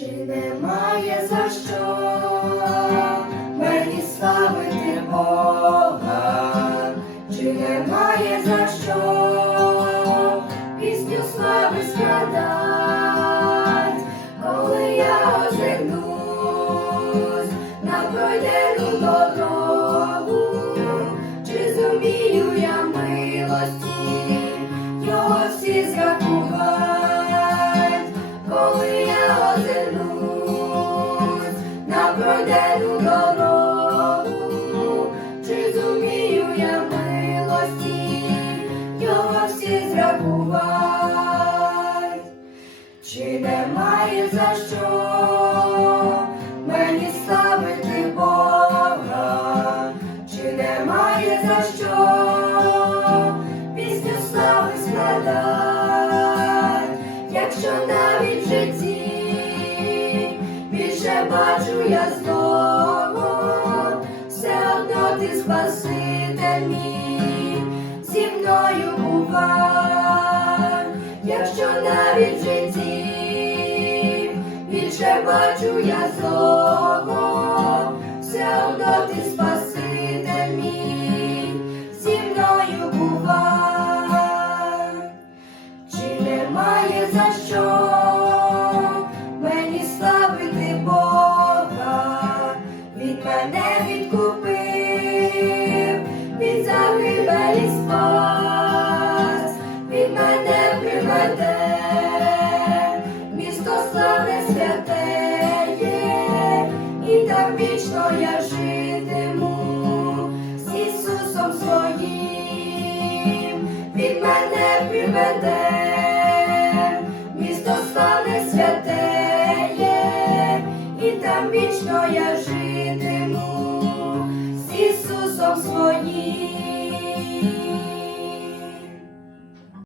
Чи немає за що мені славити Бога? Чи немає за що пісню слави складать, коли я озирнусь на пройдену дорогу, чи зумію я милості його всі зрахувати, всі чи немає за що мені славити Бога, чи немає за що пісню слави складать, якщо навіть в житті більше бачу я знову, все одно ти спаситель мій, навіть житті. Більше бачу я знову, все одно ти спаситель мій, зі мною бувай, чи немає за що мені славити Бога, він мене відкупив, від загибелі спас, Від мене приведе, місто славне святеє, і там вічно я житиму.